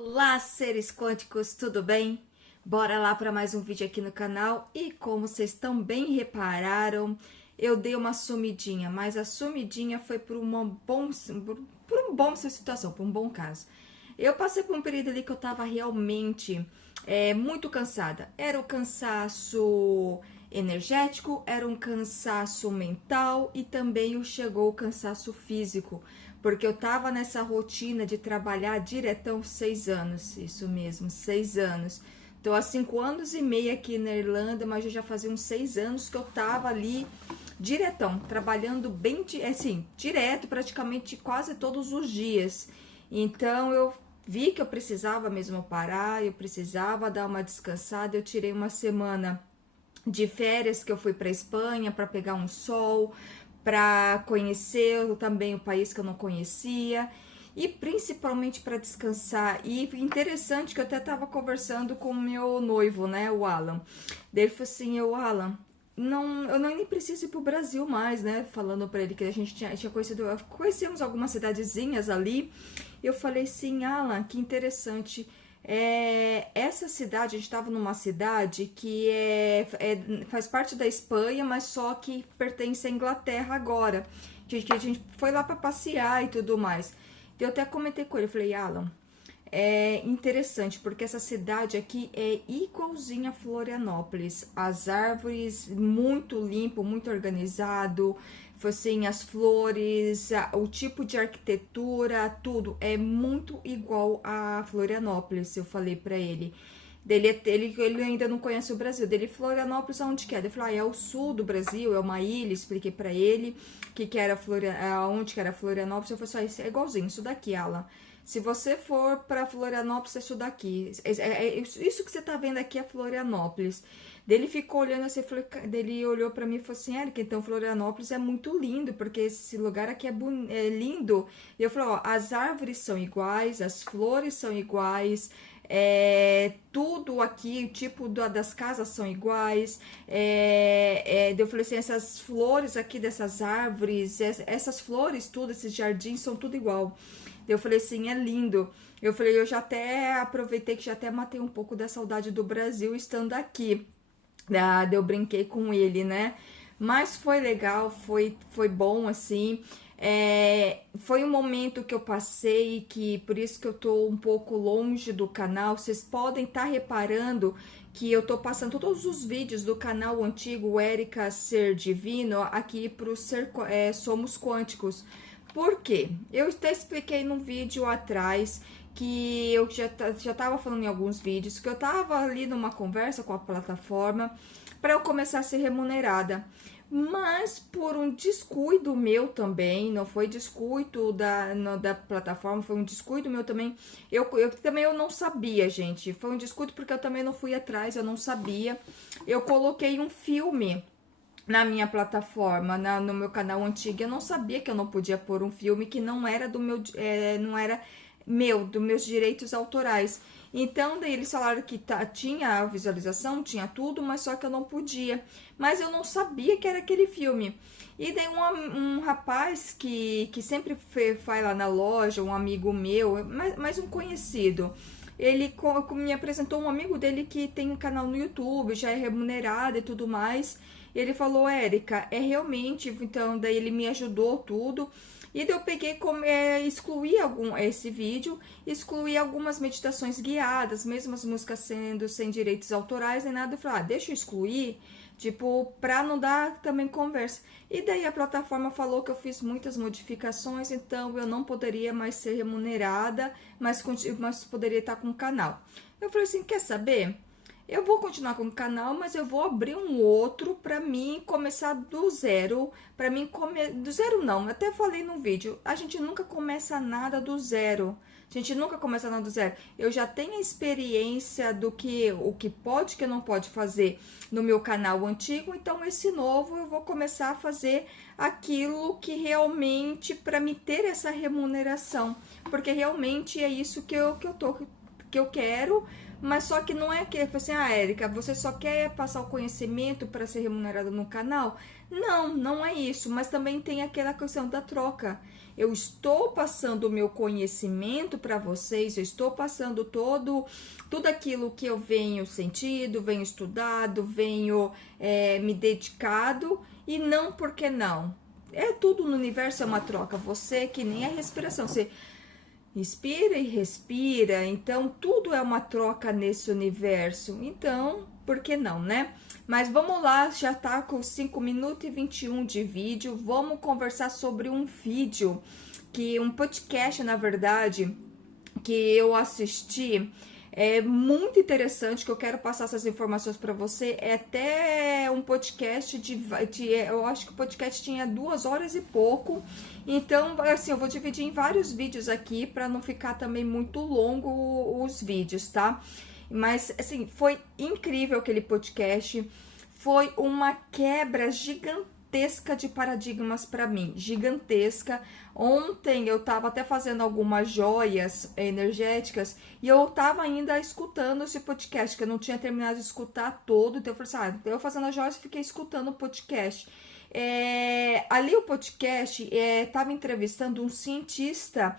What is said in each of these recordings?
Olá, seres quânticos, tudo bem? Bora lá para mais um vídeo aqui no canal. E como vocês também repararam, eu dei uma sumidinha, mas a sumidinha foi por um bom situação, por um bom caso. Eu passei por um período ali que eu tava realmente muito cansada. Era o cansaço energético, era um cansaço mental e também chegou o cansaço físico, porque eu tava nessa rotina de trabalhar diretão 6 anos, isso mesmo, 6 anos. Tô há 5 anos e meio aqui na Irlanda, mas eu já fazia uns 6 anos que eu tava ali diretão, trabalhando bem, assim, direto, praticamente quase todos os dias. Então eu vi que eu precisava mesmo parar, eu precisava dar uma descansada. Eu tirei uma semana de férias que eu fui para Espanha para pegar um sol, para conhecer também o país que eu não conhecia e principalmente para descansar. E interessante que eu até estava conversando com o meu noivo, né, o Alan. Daí ele falou assim: Alan, não, eu nem preciso ir pro Brasil mais, né? Falando para ele que a gente tinha conhecemos algumas cidadezinhas ali. Eu falei assim: Alan, que interessante. Essa cidade, a gente estava numa cidade que faz parte da Espanha, mas só que pertence à Inglaterra agora. Que a gente foi lá para passear e tudo mais. Eu até comentei com ele, eu falei: Alan, é interessante porque essa cidade aqui é igualzinha a Florianópolis. As árvores muito limpo, muito organizado, assim, as flores, o tipo de arquitetura, tudo é muito igual a Florianópolis. Eu falei pra ele. Ele ainda não conhece o Brasil. Dele, Florianópolis, aonde que é? Ele falou: é o sul do Brasil, é uma ilha. Expliquei pra ele que era onde que era Florianópolis. Eu falei: isso é igualzinho, isso daqui, Alan. Se você for para Florianópolis, é isso daqui. Isso que você tá vendo aqui é Florianópolis. Ele ficou olhando assim, ele olhou para mim e falou assim: Érica, então Florianópolis é muito lindo, porque esse lugar aqui é lindo. E eu falei: ó, as árvores são iguais, as flores são iguais, tudo aqui, o tipo das casas são iguais. Eu falei assim: essas flores aqui dessas árvores, essas flores, tudo, esses jardins são tudo igual. Eu falei assim: é lindo. Eu falei: eu já até aproveitei que já até matei um pouco da saudade do Brasil estando aqui. Eu brinquei com ele, né? Mas foi legal, foi bom, assim. Foi um momento que eu passei, que por isso que eu tô um pouco longe do canal. Vocês podem estar reparando que eu tô passando todos os vídeos do canal antigo Érica Ser Divino aqui pro Somos Quânticos. Por quê? Eu até expliquei num vídeo atrás que eu já tava falando em alguns vídeos que eu tava ali numa conversa com a plataforma para eu começar a ser remunerada. Mas por um descuido meu também, não foi descuido da plataforma, foi um descuido meu também. Eu não sabia, gente. Foi um descuido porque eu também não fui atrás, eu não sabia. Eu coloquei um filme na minha plataforma, no meu canal antigo. Eu não sabia que eu não podia pôr um filme que não era não era dos meus direitos autorais. Então, daí eles falaram que tinha a visualização, tinha tudo, mas só que eu não podia. Mas eu não sabia que era aquele filme. E daí um rapaz que sempre vai lá na loja, um amigo meu, mais um conhecido, ele me apresentou um amigo dele que tem um canal no YouTube, já é remunerado e tudo mais. Ele falou: Érica, realmente, então daí ele me ajudou tudo. E daí eu peguei, excluí esse vídeo, excluí algumas meditações guiadas, mesmo as músicas sendo sem direitos autorais nem nada. Eu falei: deixa eu excluir, tipo, pra não dar também conversa. E daí a plataforma falou que eu fiz muitas modificações, então eu não poderia mais ser remunerada, mas poderia estar com o canal. Eu falei assim: quer saber? Eu vou continuar com o canal, mas eu vou abrir um outro para mim começar do zero. Para mim do zero não, eu até falei no vídeo, a gente nunca começa nada do zero. A gente nunca começa nada do zero. Eu já tenho a experiência do que o que pode, que não pode fazer no meu canal antigo, então esse novo eu vou começar a fazer aquilo que realmente para me ter essa remuneração, porque realmente é isso que eu tô que eu quero, mas só que não é que assim, Érica, você só quer passar o conhecimento para ser remunerada no canal? Não, não é isso, mas também tem aquela questão da troca. Eu estou passando o meu conhecimento para vocês, eu estou passando tudo aquilo que eu venho sentido, venho estudado, venho me dedicado, e não porque não. É tudo no universo, é uma troca. Você que nem a respiração, você inspira e respira, então tudo é uma troca nesse universo. Então, por que não, né? Mas vamos lá, já tá com 5 minutos e 21 de vídeo. Vamos conversar sobre um vídeo, um podcast, na verdade, que eu assisti. É muito interessante, que eu quero passar essas informações para você. É até um podcast eu acho que o podcast tinha 2 horas e pouco. Então, assim, eu vou dividir em vários vídeos aqui para não ficar também muito longo os vídeos, tá? Mas, assim, foi incrível aquele podcast. Foi uma quebra gigantesca de paradigmas para mim, gigantesca. Ontem eu tava até fazendo algumas joias energéticas e eu tava ainda escutando esse podcast, que eu não tinha terminado de escutar todo. Então eu falei assim, eu fazendo as joias e fiquei escutando o podcast. Ali o podcast tava entrevistando um cientista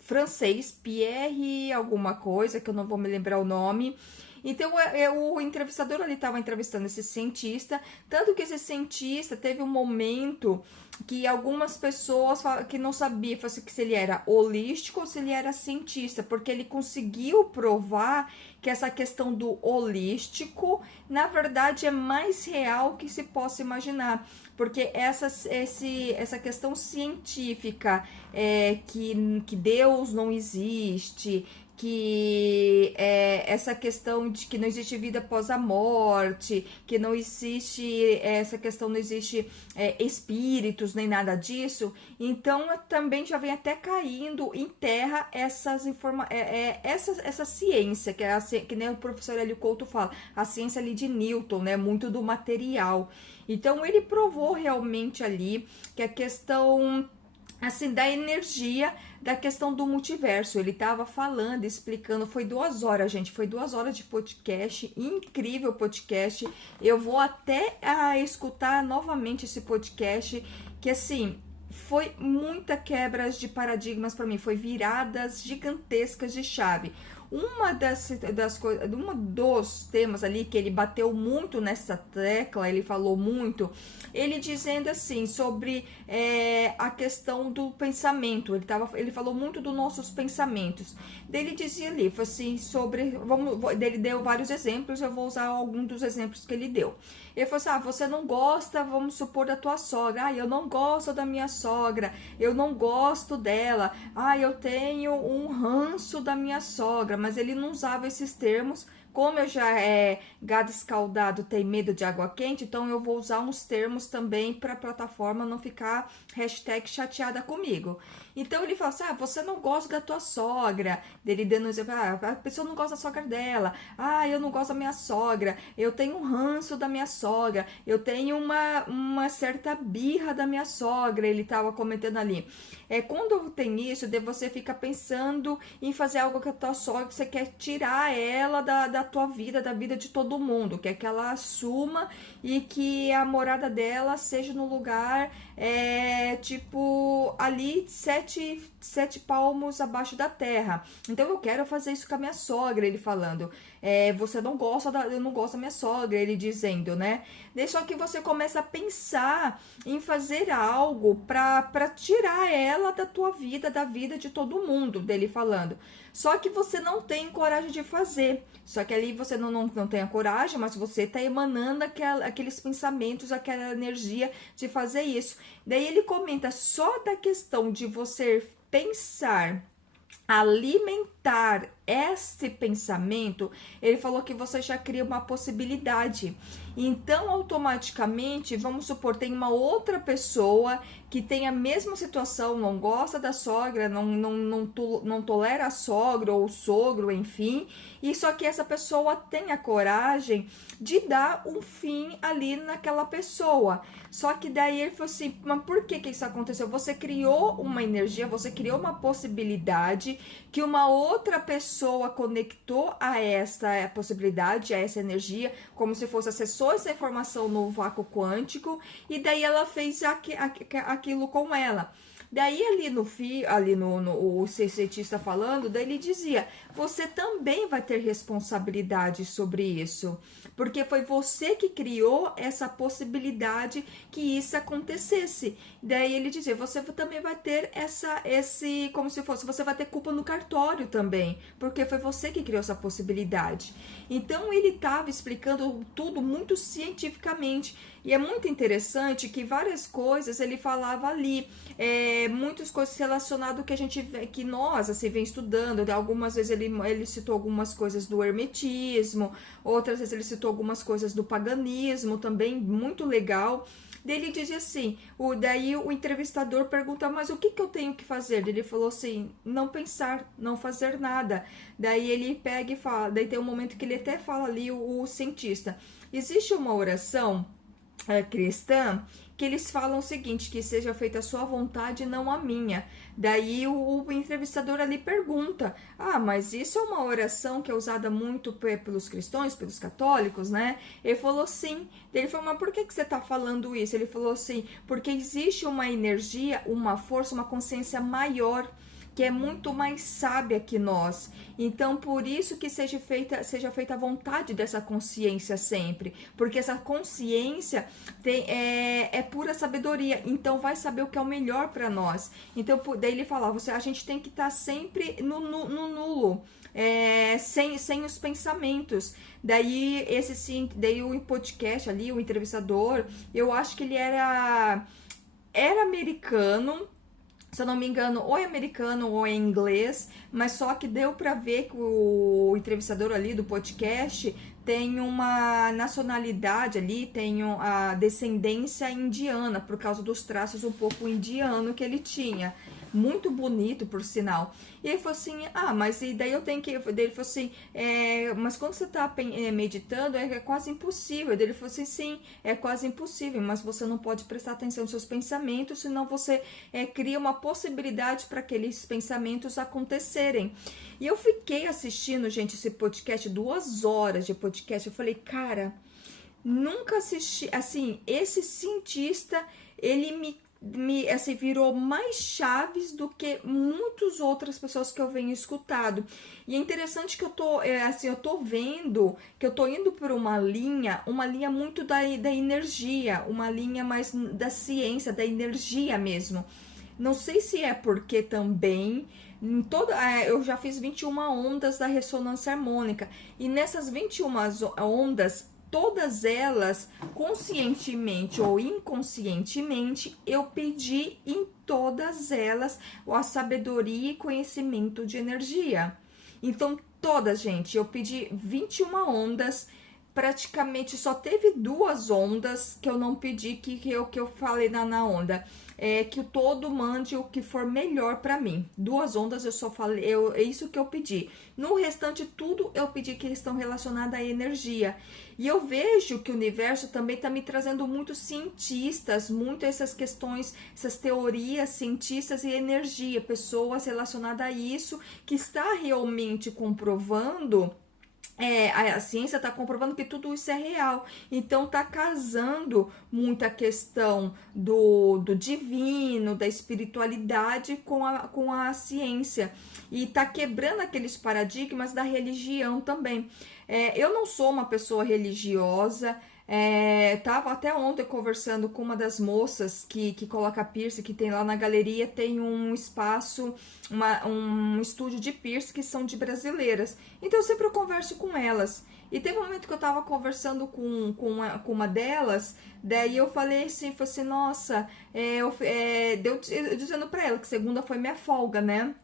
francês, Pierre alguma coisa, que eu não vou me lembrar o nome. Então, o entrevistador ali estava entrevistando esse cientista, tanto que esse cientista teve um momento que algumas pessoas que não sabiam se ele era holístico ou se ele era cientista, porque ele conseguiu provar que essa questão do holístico, na verdade, é mais real que se possa imaginar, porque essa questão científica que Deus não existe, que essa questão de que não existe vida após a morte, que não existe essa questão, não existe espíritos nem nada disso. Então também já vem até caindo em terra essa ciência, que nem o professor Hélio Couto fala, a ciência ali de Newton, né, muito do material. Então ele provou realmente ali que a questão assim da energia, da questão do multiverso. Ele tava falando, explicando, foi 2 horas, gente, foi 2 horas de podcast, incrível podcast. Eu vou até escutar novamente esse podcast, que assim, foi muita quebras de paradigmas para mim, foi viradas gigantescas de chave. Dos temas ali que ele bateu muito nessa tecla, ele falou muito, ele dizendo assim sobre a questão do pensamento. Ele falou muito dos nossos pensamentos. Ele dizia ali, assim, ele deu vários exemplos, eu vou usar algum dos exemplos que ele deu. Ele falou assim, você não gosta, vamos supor, da tua sogra. Eu não gosto da minha sogra, eu não gosto dela. Eu tenho um ranço da minha sogra, mas ele não usava esses termos. Como eu já gado escaldado tem medo de água quente, então eu vou usar uns termos também para a plataforma não ficar #chateada comigo. Então ele fala assim, você não gosta da tua sogra. Ele dando exemplo, a pessoa não gosta da sogra dela. Eu não gosto da minha sogra. Eu tenho um ranço da minha sogra. Eu tenho uma certa birra da minha sogra. Ele estava comentando ali. Quando tem isso, você fica pensando em fazer algo com a tua sogra, que você quer tirar ela da tua vida, da vida de todo mundo, quer que ela assuma e que a morada dela seja no lugar, tipo, ali 7 palmos abaixo da terra. Então eu quero fazer isso com a minha sogra, ele falando. Você não gosta eu não gosto da minha sogra, ele dizendo, né? Só que você começa a pensar em fazer algo para tirar ela da tua vida, da vida de todo mundo, dele falando. Só que você não tem coragem de fazer. Só que ali você não tem a coragem, mas você tá emanando aqueles pensamentos, aquela energia de fazer isso. Daí ele comenta só da questão de você pensar, alimentar este pensamento, ele falou que você já cria uma possibilidade. Então, automaticamente, vamos supor, tem uma outra pessoa que tem a mesma situação, não gosta da sogra, não tolera a sogra ou o sogro, enfim, e só que essa pessoa tem a coragem de dar um fim ali naquela pessoa. Só que daí ele falou assim, mas por que isso aconteceu? Você criou uma energia, você criou uma possibilidade que uma outra outra pessoa conectou a esta possibilidade, a essa energia, como se fosse acessou essa informação no vácuo quântico, e daí ela fez aquilo com ela. Daí ali no o cientista falando, daí ele dizia, você também vai ter responsabilidade sobre isso, porque foi você que criou essa possibilidade que isso acontecesse. Daí ele dizia, você também vai ter como se fosse, você vai ter culpa no cartório também, porque foi você que criou essa possibilidade. Então ele estava explicando tudo muito cientificamente, e é muito interessante que várias coisas ele falava ali, muitas coisas relacionadas que nós assim vem estudando. Algumas vezes ele citou algumas coisas do hermetismo, outras vezes ele citou algumas coisas do paganismo também, muito legal. Daí ele dizia assim, daí o entrevistador pergunta, mas o que eu tenho que fazer? Ele falou assim, não pensar, não fazer nada. Daí ele pega e fala, daí tem um momento que ele até fala ali, o cientista, existe uma oração cristã, que eles falam o seguinte, que seja feita a sua vontade, não a minha. Daí o entrevistador ali pergunta, mas isso é uma oração que é usada muito pelos cristãos, pelos católicos, né? Ele falou sim. Ele falou, mas por que você está falando isso? Ele falou assim, porque existe uma energia, uma força, uma consciência maior, que é muito mais sábia que nós. Então, por isso que seja feita a vontade dessa consciência sempre. Porque essa consciência é pura sabedoria. Então, vai saber o que é o melhor para nós. Então, daí ele falava, a gente tem que estar sempre no nulo. Sem os pensamentos. Daí o podcast ali, o entrevistador, eu acho que ele era americano, se eu não me engano, ou é americano ou é inglês, mas só que deu para ver que o entrevistador ali do podcast tem uma nacionalidade ali, tem a descendência indiana, por causa dos traços um pouco indiano que ele tinha. Muito bonito, por sinal. E ele falou assim, mas e daí eu tenho que... Daí ele falou assim, mas quando você tá meditando, é quase impossível. Daí ele falou assim, sim, é quase impossível, mas você não pode prestar atenção nos seus pensamentos, senão você cria uma possibilidade para aqueles pensamentos acontecerem. E eu fiquei assistindo, gente, esse podcast, 2 horas de podcast. Eu falei, cara, nunca assisti... Assim, esse cientista, ele me assim, virou mais chaves do que muitas outras pessoas que eu venho escutado. E é interessante que eu tô vendo que eu tô indo por uma linha muito da energia, uma linha mais da ciência, da energia mesmo. Não sei se é porque também eu já fiz 21 ondas da ressonância harmônica, e nessas 21 ondas, todas elas, conscientemente ou inconscientemente, eu pedi em todas elas a sabedoria e conhecimento de energia. Então, todas, gente, eu pedi 21 ondas, praticamente só teve 2 ondas que eu não pedi, que eu falei na onda. Que o todo mande o que for melhor para mim. 2 ondas eu só falei, é isso que eu pedi. No restante, tudo eu pedi que estão relacionadas à energia. E eu vejo que o universo também está me trazendo muitos cientistas, muito essas questões, essas teorias cientistas e energia, pessoas relacionadas a isso, que está realmente comprovando. A ciência está comprovando que tudo isso é real. Então está casando muita questão do divino, da espiritualidade com a ciência. E está quebrando aqueles paradigmas da religião também. Eu não sou uma pessoa religiosa. Tava até ontem conversando com uma das moças que coloca piercing, que tem lá na galeria, tem um espaço, um estúdio de piercing que são de brasileiras. Então eu sempre converso com elas. E teve um momento que eu tava conversando com uma delas, daí eu falei assim, nossa, eu dizendo pra ela que segunda foi minha folga, né?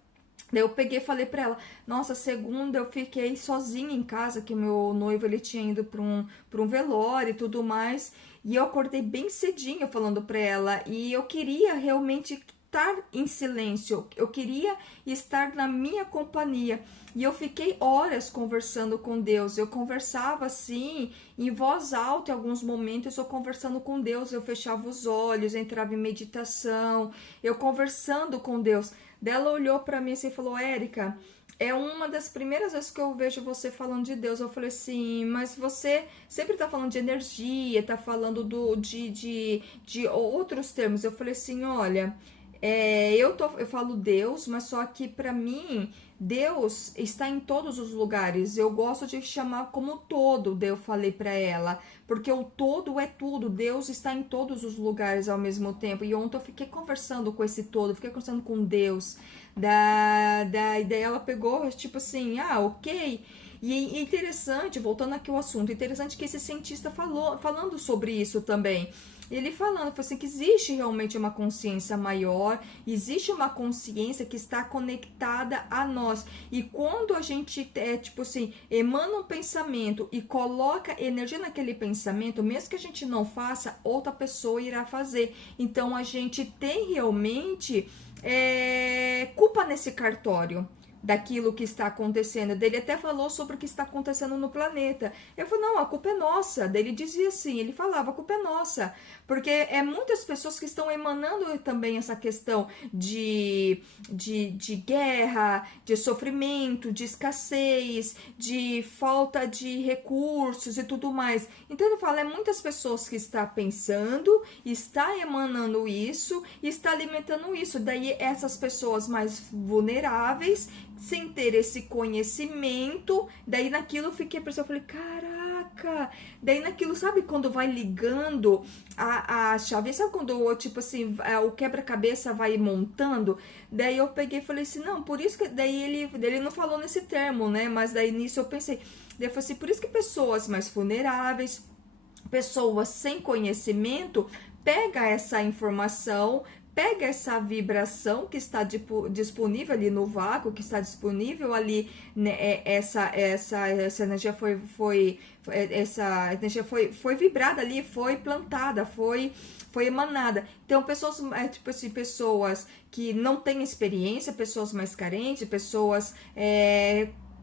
Daí eu peguei e falei pra ela, nossa, segunda eu fiquei sozinha em casa, que o meu noivo ele tinha ido pra um velório e tudo mais, e eu acordei bem cedinho falando pra ela, e eu queria realmente estar em silêncio, eu queria estar na minha companhia, e eu fiquei horas conversando com Deus. Eu conversava assim, em voz alta, em alguns momentos eu conversando com Deus, eu fechava os olhos, entrava em meditação, eu conversando com Deus. Daí ela olhou para mim assim e falou, Érica, é uma das primeiras vezes que eu vejo você falando de Deus. Eu falei assim, mas você sempre tá falando de energia, tá falando de outros termos. Eu falei assim, olha, eu falo Deus, mas só que pra mim, Deus está em todos os lugares. Eu gosto de chamar como todo, eu falei pra ela, porque o todo é tudo. Deus está em todos os lugares ao mesmo tempo. E ontem eu fiquei conversando com esse todo, fiquei conversando com Deus. E daí ela pegou, tipo assim, ok. E é interessante, voltando aqui ao assunto, interessante que esse cientista falando sobre isso também. Ele falando, assim, que existe realmente uma consciência maior, existe uma consciência que está conectada a nós. E quando a gente, tipo assim, emana um pensamento e coloca energia naquele pensamento, mesmo que a gente não faça, outra pessoa irá fazer. Então a gente tem realmente culpa nesse cartório daquilo que está acontecendo. Ele até falou sobre o que está acontecendo no planeta. Eu falei, não, a culpa é nossa. Daí ele dizia assim, ele falava, a culpa é nossa. Porque muitas pessoas que estão emanando também essa questão de guerra, de sofrimento, de escassez, de falta de recursos e tudo mais. Então ele fala, muitas pessoas que está pensando, está emanando isso, está alimentando isso. Daí essas pessoas mais vulneráveis, sem ter esse conhecimento, daí naquilo eu fiquei pensando, eu falei, caraca, daí naquilo, sabe quando vai ligando a chave, sabe quando, tipo assim, o quebra-cabeça vai montando, daí eu peguei e falei assim, não, por isso que, daí ele não falou nesse termo, né, mas daí nisso eu pensei, daí eu falei assim, por isso que pessoas mais vulneráveis, pessoas sem conhecimento, pega essa informação, pega essa vibração que está disponível ali no vácuo, que está disponível ali, né, essa energia essa energia foi vibrada ali, foi plantada, foi emanada. Então, pessoas, tipo assim, pessoas que não têm experiência, pessoas mais carentes, pessoas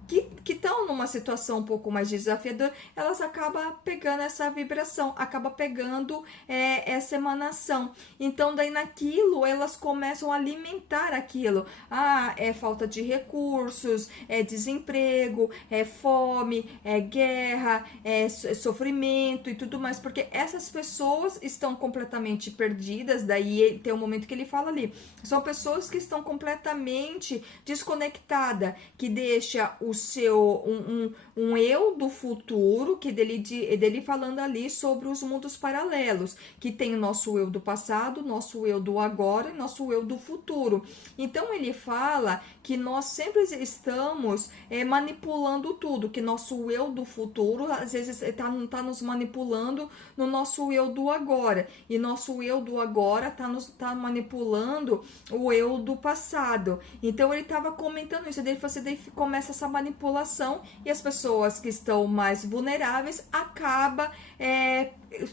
que estão numa situação um pouco mais desafiadora, elas acabam pegando essa vibração, acabam pegando essa emanação. Então, daí naquilo, elas começam a alimentar aquilo. É falta de recursos, é desemprego, é fome, é guerra, é sofrimento e tudo mais, porque essas pessoas estão completamente perdidas. Daí tem um momento que ele fala ali, são pessoas que estão completamente desconectadas, que deixa o seu um eu do futuro, que dele falando ali sobre os mundos paralelos, que tem o nosso eu do passado, nosso eu do agora e nosso eu do futuro. Então ele fala que nós sempre estamos manipulando tudo, que nosso eu do futuro às vezes tá nos manipulando no nosso eu do agora, e nosso eu do agora tá manipulando o eu do passado. Então ele estava comentando isso, daí começa essa manipulação, e as pessoas que estão mais vulneráveis acabam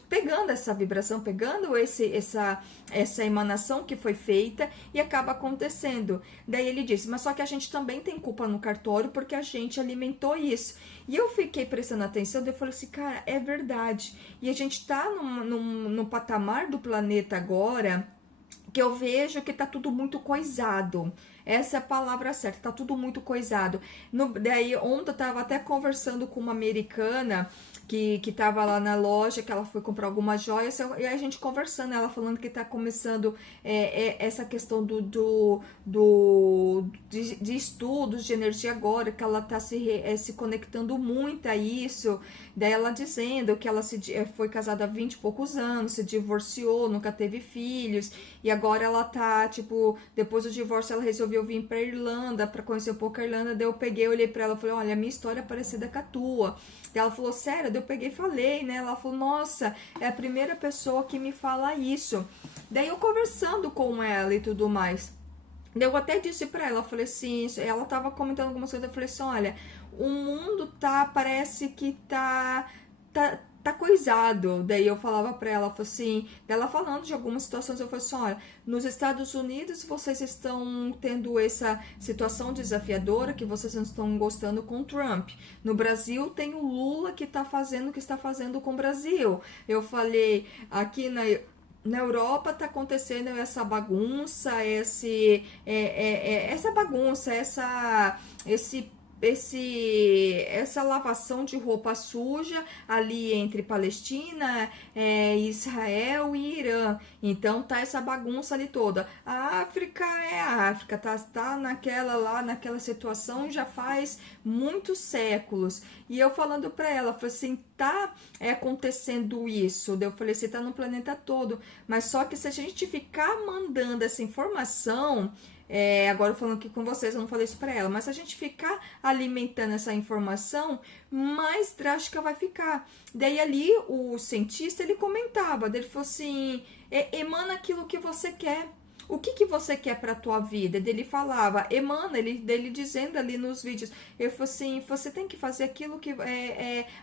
pegando essa vibração, pegando essa emanação que foi feita, e acaba acontecendo. Daí ele disse, mas só que a gente também tem culpa no cartório, porque a gente alimentou isso. E eu fiquei prestando atenção, daí eu falei assim, cara, é verdade. E a gente tá no patamar do planeta agora, que eu vejo que tá tudo muito coisado. Essa é a palavra certa, tá tudo muito coisado. Daí ontem eu tava até conversando com uma americana que tava lá na loja, que ela foi comprar algumas joias, e a gente conversando, ela falando que tá começando essa questão de estudos de energia agora, que ela tá se conectando muito a isso. Daí ela dizendo que ela foi casada há 20 e poucos anos, se divorciou, nunca teve filhos, e agora ela tá, tipo, depois do divórcio ela resolveu vir pra Irlanda, pra conhecer um pouco a Irlanda. Daí eu peguei, olhei pra ela e falei, olha, a minha história é parecida com a tua. Daí ela falou, sério? Daí eu peguei e falei, né? Ela falou, nossa, é a primeira pessoa que me fala isso. Daí eu conversando com ela e tudo mais, eu até disse pra ela, eu falei assim, ela tava comentando algumas coisas, eu falei assim, olha, o mundo parece que tá coisado. Daí eu falava pra ela, assim, dela falando de algumas situações, eu falei assim, olha, nos Estados Unidos vocês estão tendo essa situação desafiadora, que vocês não estão gostando com Trump. No Brasil tem o Lula que tá fazendo o que está fazendo com o Brasil. Eu falei, aqui na Europa tá acontecendo essa bagunça, essa bagunça, essa lavação de roupa suja ali entre Palestina, Israel e Irã. Então tá essa bagunça ali toda. A África é a África, tá naquela situação já faz muitos séculos. E eu falando pra ela, falei assim, tá acontecendo isso. Daí eu falei assim, tá no planeta todo. Mas só que se a gente ficar mandando essa informação, agora eu falando aqui com vocês, eu não falei isso pra ela, mas se a gente ficar alimentando essa informação, mais drástica vai ficar. Daí ali o cientista, ele comentava, ele falou assim, emana aquilo que você quer. O que você quer para a tua vida? Ele falava, emana, dele dizendo ali nos vídeos. Eu falei assim, você tem que fazer aquilo que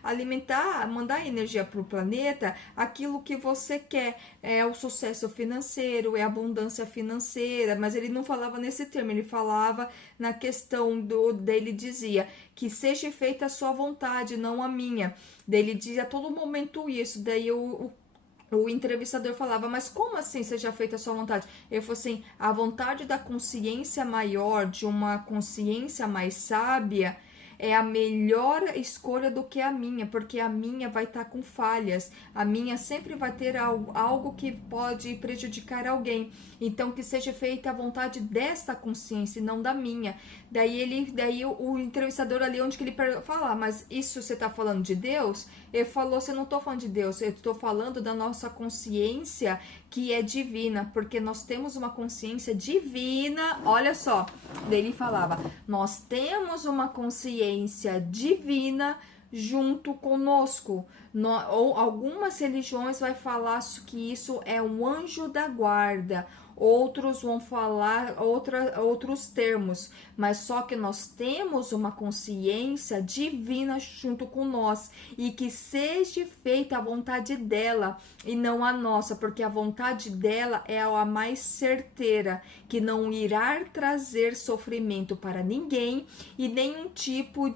alimentar, mandar energia para o planeta, aquilo que você quer. É o sucesso financeiro, é a abundância financeira, mas ele não falava nesse termo, ele falava na questão dele dizia que seja feita a sua vontade, não a minha. Daí ele dizia a todo momento isso, daí o entrevistador falava, mas como assim seja feita a sua vontade? Eu falei assim, a vontade da consciência maior, de uma consciência mais sábia, é a melhor escolha do que a minha, porque a minha vai estar com falhas, a minha sempre vai ter algo que pode prejudicar alguém. Então, que seja feita a vontade desta consciência e não da minha. Daí o entrevistador ali, onde que ele fala, mas isso você está falando de Deus? Ele falou, você não estou falando de Deus, eu estou falando da nossa consciência que é divina, porque nós temos uma consciência divina, olha só, daí ele falava, nós temos uma consciência divina junto conosco. Ou algumas religiões vai falar que isso é um anjo da guarda, outros vão falar outros termos, mas só que nós temos uma consciência divina junto com nós, e que seja feita a vontade dela e não a nossa, porque a vontade dela é a mais certeira, que não irá trazer sofrimento para ninguém e nenhum tipo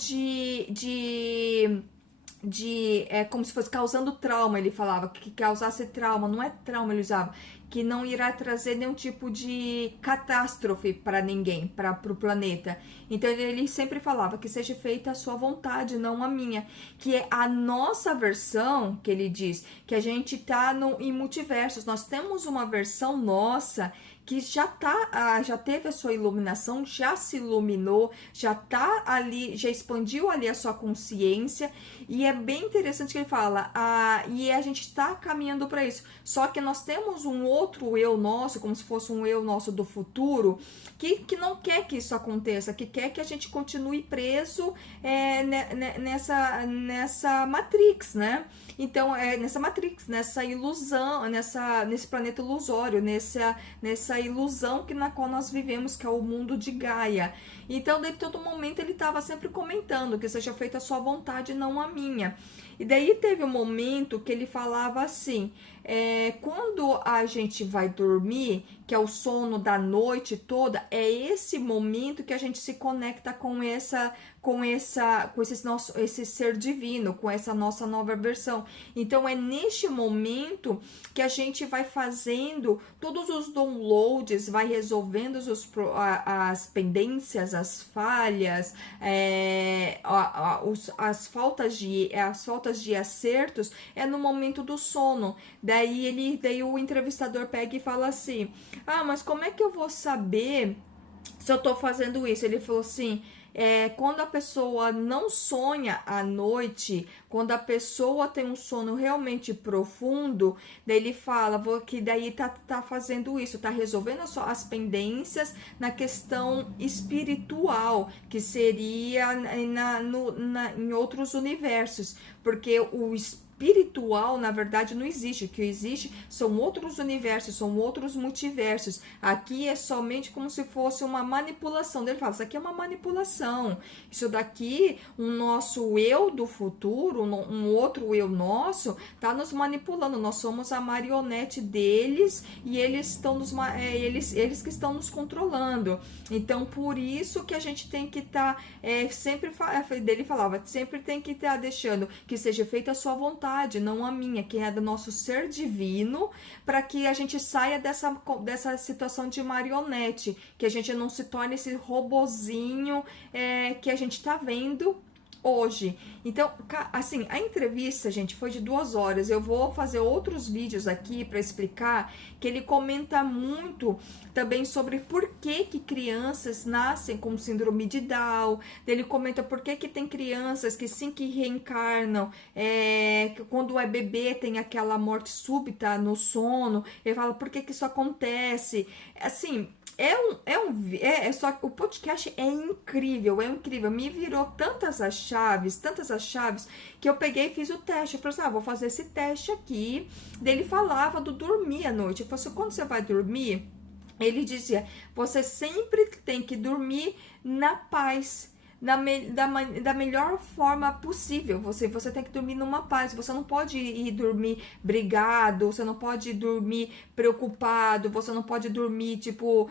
como se fosse causando trauma, ele falava, que causasse trauma, não é trauma, ele usava, que não irá trazer nenhum tipo de catástrofe para ninguém, para o planeta. Então ele sempre falava que seja feita a sua vontade, não a minha, que é a nossa versão, que ele diz, que a gente tá em multiversos, nós temos uma versão nossa que já teve a sua iluminação, já se iluminou, já tá ali, já expandiu ali a sua consciência, e é bem interessante que ele fala, e a gente está caminhando para isso, só que nós temos um outro eu nosso, como se fosse um eu nosso do futuro, que não quer que isso aconteça, que quer que a gente continue preso nessa Matrix, né? Então, nessa Matrix, nessa ilusão, nesse planeta ilusório, nessa ilusão na qual nós vivemos, que é o mundo de Gaia. Então, de todo momento, ele estava sempre comentando que seja feita a sua vontade, não a minha. E daí teve um momento que ele falava assim, quando a gente vai dormir, que é o sono da noite toda, é esse momento que a gente se conecta com esse ser divino, com essa nossa nova versão. Então é neste momento que a gente vai fazendo todos os downloads, vai resolvendo as pendências, as falhas, as faltas de acertos, é no momento do sono. Daí o entrevistador pega e fala assim, mas como é que eu vou saber se eu tô fazendo isso? Ele falou assim, quando a pessoa não sonha à noite, quando a pessoa tem um sono realmente profundo, daí ele fala que daí tá fazendo isso, tá resolvendo as pendências na questão espiritual, que seria em outros universos, porque o espiritual, na verdade, não existe. O que existe são outros universos, são outros multiversos. Aqui é somente como se fosse uma manipulação. Ele fala, isso aqui é uma manipulação. Isso daqui, um nosso eu do futuro, um outro eu nosso, tá nos manipulando. Nós somos a marionete deles e eles eles que estão nos controlando. Então, por isso que a gente tem que estar sempre, dele falava, sempre tem que estar deixando que seja feita a sua vontade, vontade, não a minha, que é do nosso ser divino, para que a gente saia dessa situação de marionete, que a gente não se torne esse robozinho que a gente tá vendo hoje. Então, assim, a entrevista, gente, foi de 2 horas. Eu vou fazer outros vídeos aqui para explicar, que ele comenta muito também sobre por que crianças nascem com síndrome de Down. Ele comenta por que tem crianças que sim que reencarnam, que quando é bebê tem aquela morte súbita no sono. Ele fala por que isso acontece. Assim, só o podcast é incrível, me virou tantas as chaves, que eu peguei e fiz o teste. Eu falei assim, vou fazer esse teste aqui. Daí ele falava do dormir à noite. Eu falei assim, quando você vai dormir, ele dizia, você sempre tem que dormir na paz, da melhor forma possível. Você tem que dormir numa paz. Você não pode ir dormir brigado, você não pode dormir preocupado, você não pode dormir tipo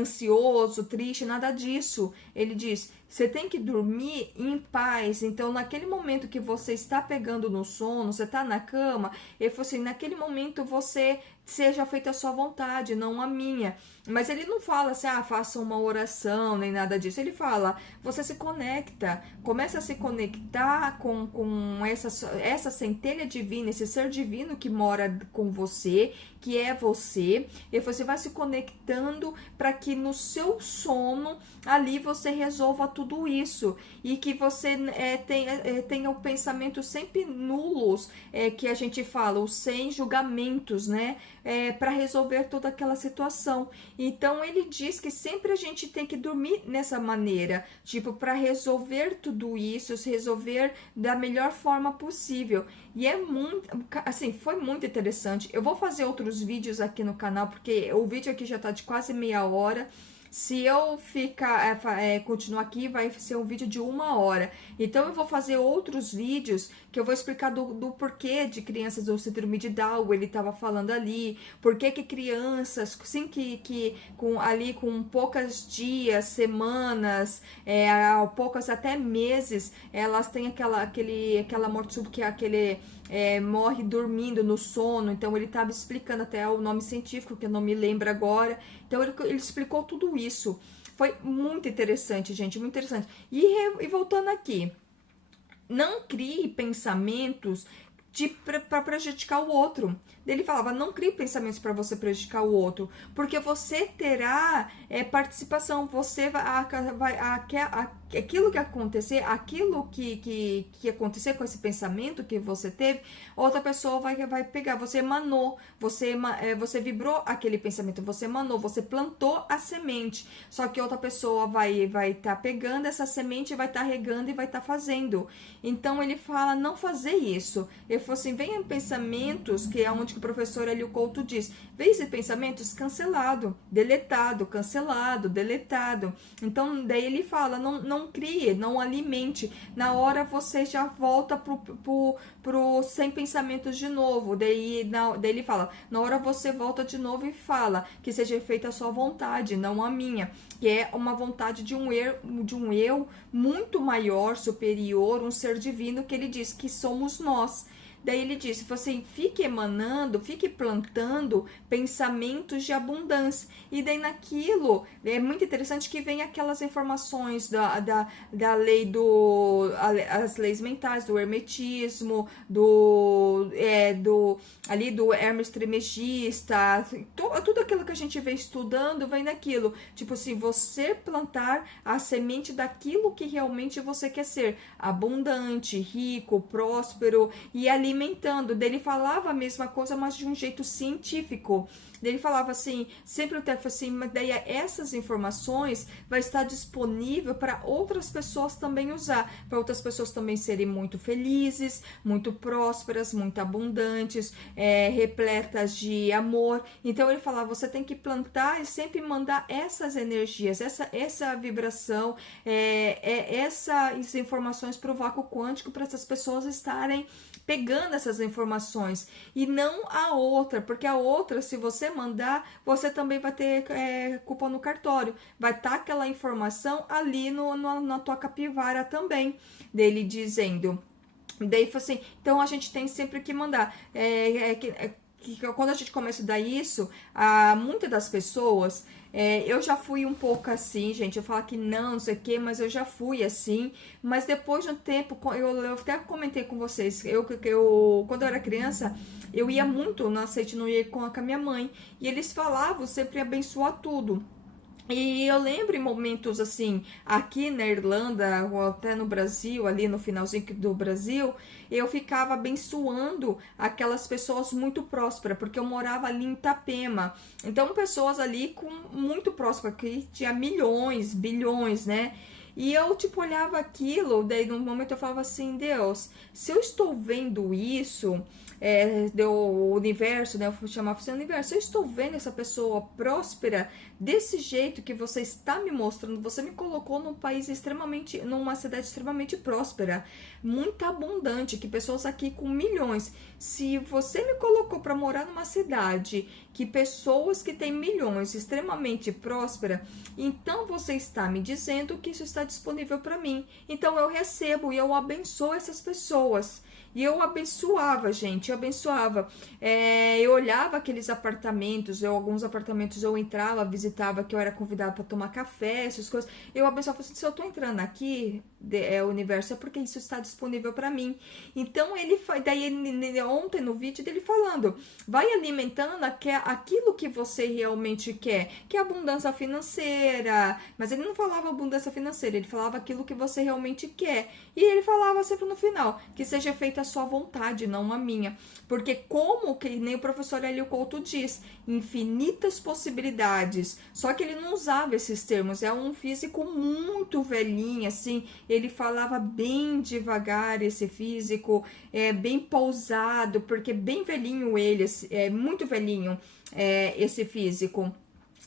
ansioso, triste, nada disso. Ele diz, você tem que dormir em paz. Então, naquele momento que você está pegando no sono, você está na cama, ele falou assim, naquele momento você seja feita a sua vontade, não a minha. Mas ele não fala assim, faça uma oração, nem nada disso. Ele fala, você se conecta, começa a se conectar com essa centelha divina, esse ser divino que mora com você, que é você. E você vai se conectando para que no seu sono, ali você resolva tudo isso. E que você tenha o pensamento sempre nulos, que a gente fala, os sem julgamentos, né? Para resolver toda aquela situação. Então ele diz que sempre a gente tem que dormir nessa maneira, tipo, para resolver tudo isso, se resolver da melhor forma possível. E é muito, assim, foi muito interessante. Eu vou fazer outros vídeos aqui no canal, porque o vídeo aqui já tá de quase meia hora. Se eu continuar aqui, vai ser um vídeo de 1 hora. Então, eu vou fazer outros vídeos que eu vou explicar do porquê de crianças do síndrome de Down, ele estava falando ali, por que crianças, sim, com poucos dias, semanas, poucos até meses, elas têm aquela morte súbita, que é aquele... morre dormindo no sono. Então ele estava explicando até o nome científico, que eu não me lembro agora. Então ele explicou tudo isso. Foi muito interessante, gente, muito interessante. E voltando aqui, não crie pensamentos para prejudicar o outro. Ele falava, não crie pensamentos para você prejudicar o outro, porque você terá participação, você aquilo que acontecer, aquilo que acontecer com esse pensamento que você teve, outra pessoa vai pegar, você emanou, você vibrou aquele pensamento, você emanou, você plantou a semente, só que outra pessoa vai estar pegando essa semente, vai estar regando e vai estar fazendo. Então ele fala, não fazer isso. Ele falou assim, venham pensamentos, que é onde que o professor Hélio Couto diz, vem esses pensamentos cancelado, deletado, cancelado, deletado. Então daí ele fala, não crie, não alimente. Na hora você já volta pro sem pensamentos de novo. Daí ele fala, na hora você volta de novo e fala que seja feita a sua vontade, não a minha. Que é uma vontade de um eu muito maior, superior, um ser divino, que ele diz que somos nós. Daí ele disse, assim, fique emanando, fique plantando pensamentos de abundância. E daí naquilo, é muito interessante que vem aquelas informações da lei as leis mentais, do hermetismo, do Hermes Trismegista, tudo aquilo que a gente vem estudando vem daquilo. Tipo assim, você plantar a semente daquilo que realmente você quer ser. Abundante, rico, próspero e alimentando. Dele falava a mesma coisa, mas de um jeito científico. Ele falava assim, sempre o Teco assim, mas daí essas informações vai estar disponível para outras pessoas também usar, para outras pessoas também serem muito felizes, muito prósperas, muito abundantes, repletas de amor. Então ele falava, você tem que plantar e sempre mandar essas energias, essa vibração, essas informações para o vácuo quântico, para essas pessoas estarem pegando essas informações, e não a outra, porque a outra, se você mandar, você também vai ter culpa no cartório, vai estar aquela informação ali na tua capivara também, dele dizendo Daí foi assim, então a gente tem sempre que mandar. Que quando a gente começa a dar isso, muitas das pessoas, eu já fui um pouco assim, gente. Eu falo que não sei o que, mas eu já fui assim. Mas depois de um tempo, eu até comentei com vocês, quando eu era criança, eu ia muito na Seite, não ia com a minha mãe. E eles falavam sempre abençoar tudo. E eu lembro em momentos assim, aqui na Irlanda, ou até no Brasil, ali no finalzinho do Brasil, eu ficava abençoando aquelas pessoas muito prósperas, porque eu morava ali em Itapema. Então, pessoas ali com muito prósperas, que tinha milhões, bilhões, né? E eu, tipo, olhava aquilo, daí no momento eu falava assim, Deus, se eu estou vendo isso, do universo, né? Eu chamava assim, universo, eu estou vendo essa pessoa próspera desse jeito que você está me mostrando. Você me colocou num país extremamente, numa cidade extremamente próspera, muito abundante, que pessoas aqui com milhões. Se você me colocou para morar numa cidade que pessoas que têm milhões, extremamente próspera, então você está me dizendo que isso está disponível para mim. Então eu recebo e eu abençoo essas pessoas. E eu abençoava, gente, eu abençoava. Eu olhava aqueles apartamentos, alguns apartamentos eu entrava, visitava, que eu era convidada para tomar café, essas coisas. Eu abençoava, assim, se eu tô entrando aqui, universo, é porque isso está disponível para mim. Então ele foi, daí ontem no vídeo dele falando, vai alimentando aquilo que você realmente quer, que é abundância financeira. Mas ele não falava abundância financeira, ele falava aquilo que você realmente quer. E ele falava sempre no final, que seja feita a sua vontade, não a minha. Porque como que nem o professor Hélio Couto diz, infinitas possibilidades. Só que ele não usava esses termos, é um físico muito velhinho, assim, ele falava bem devagar, esse físico, bem pausado, porque bem velhinho ele, muito velhinho, esse físico.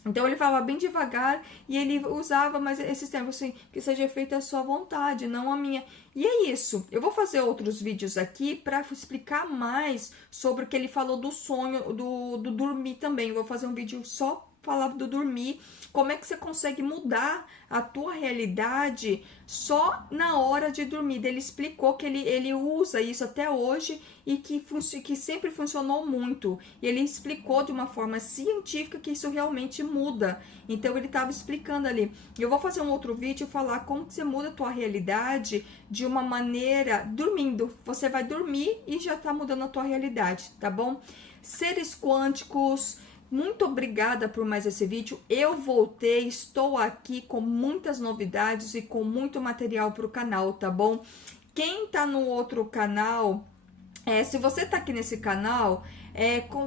Então ele falava bem devagar e ele usava mais esses termos assim, que seja feita a sua vontade, não a minha. E é isso. Eu vou fazer outros vídeos aqui para explicar mais sobre o que ele falou do sonho, do dormir também. Eu vou fazer um vídeo só falar do dormir, como é que você consegue mudar a tua realidade só na hora de dormir. Ele explicou que ele usa isso até hoje e que sempre funcionou muito. E ele explicou de uma forma científica que isso realmente muda. Então ele estava explicando ali. Eu vou fazer um outro vídeo e falar como que você muda a tua realidade de uma maneira dormindo. Você vai dormir e já está mudando a tua realidade, tá bom? Seres quânticos, muito obrigada por mais esse vídeo. Eu voltei, estou aqui com muitas novidades e com muito material para o canal, tá bom? Quem tá no outro canal, se você tá aqui nesse canal,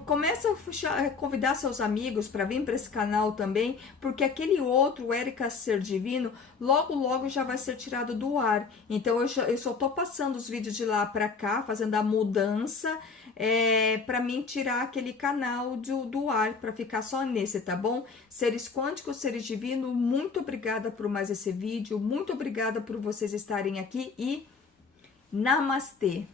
começa a convidar seus amigos para vir para esse canal também, porque aquele outro, o Érica Ser Divino, logo já vai ser tirado do ar. Então eu só tô passando os vídeos de lá para cá, fazendo a mudança, para mim tirar aquele canal do ar, para ficar só nesse, tá bom? Seres quânticos, seres divinos, muito obrigada por mais esse vídeo, muito obrigada por vocês estarem aqui e namastê!